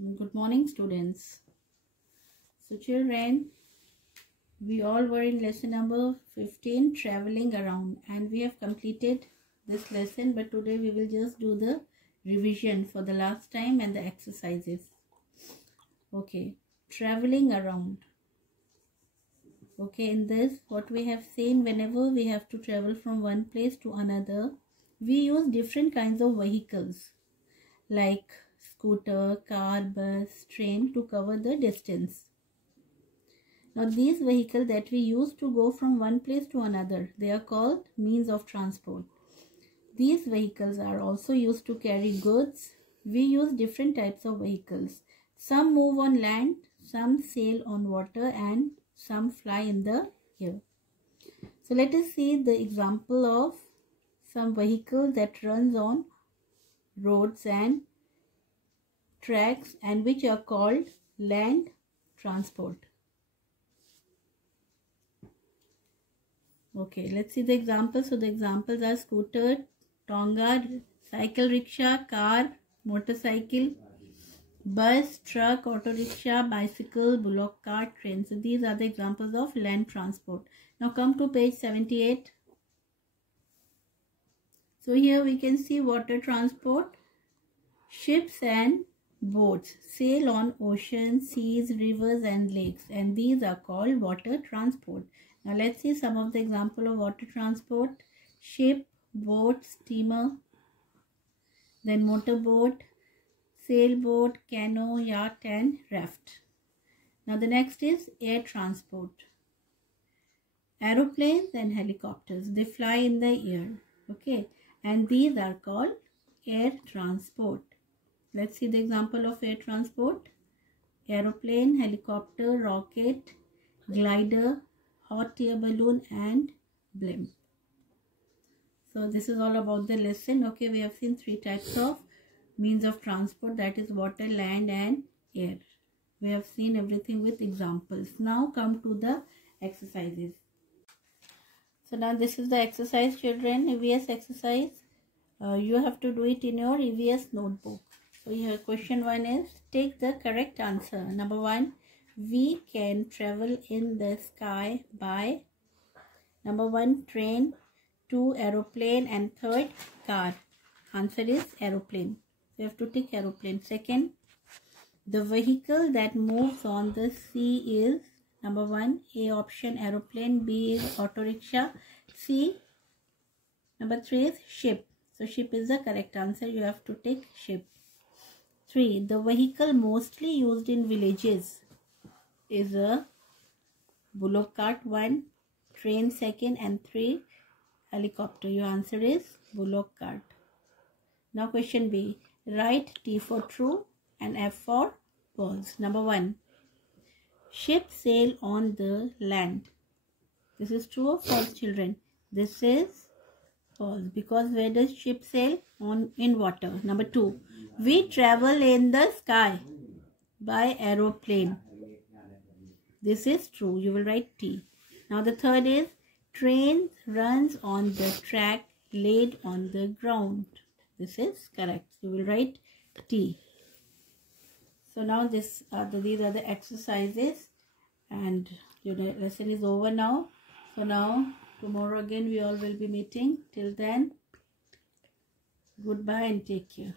Good morning, students. So children, we all were in lesson number 15, traveling around, and we have completed this lesson, but today we will just do the revision for the last time and the exercises. Okay, traveling around. Okay, in this, what we have seen, whenever we have to travel from one place to another, we use different kinds of vehicles like scooter, car, bus, train to cover the distance. Now these vehicles that we use to go from one place to another, they are called means of transport. These vehicles are also used to carry goods. We use different types of vehicles. Some move on land, some sail on water, and some fly in the air. So let us see the example of some vehicle that runs on roads and tracks and which are called land transport. Okay, let's see the examples. So the examples are scooter, tonga, cycle rickshaw, car, motorcycle, bus, truck, auto rickshaw, bicycle, bullock cart, train. So these are the examples of land transport. Now come to page 78. So here we can see water transport. Ships and boats sail on oceans, seas, rivers and lakes, and these are called water transport. Now let's see some of the example of water transport. Ship, boat, steamer, then motorboat, sailboat, canoe, yacht and raft. Now the next is air transport. Aeroplanes and helicopters, they fly in the air. Okay, and these are called air transport. Let's see the example of air transport. Aeroplane, helicopter, rocket, glider, hot air balloon and blimp. So this is all about the lesson. Okay, we have seen three types of means of transport, that is water, land and air. We have seen everything with examples. Now come to the exercises. So now this is the exercise, children, EVS exercise. You have to do it in your EVS notebook. So here question 1 is, take the correct answer. Number 1, we can travel in the sky by number 1, train, 2, aeroplane and 3rd, car. Answer is aeroplane. So you have to take aeroplane. Second, the vehicle that moves on the sea is number 1, A option aeroplane, B is auto rickshaw, C, number 3 is ship. So ship is the correct answer. You have to take ship. 3, the vehicle mostly used in villages is a bullock cart 1, train 2nd and 3, helicopter. Your answer is bullock cart. Now question B, write T for true and F for false. Number 1, ships sail on the land. This is true or false, children? This is false, because where does ship sail? In water. Number 2, we travel in the sky by aeroplane. This is true. You will write T. Now the third is, train runs on the track laid on the ground. This is correct. You will write T. So now these are the exercises, and your lesson is over now. So now tomorrow again we all will be meeting. Till then, goodbye and take care.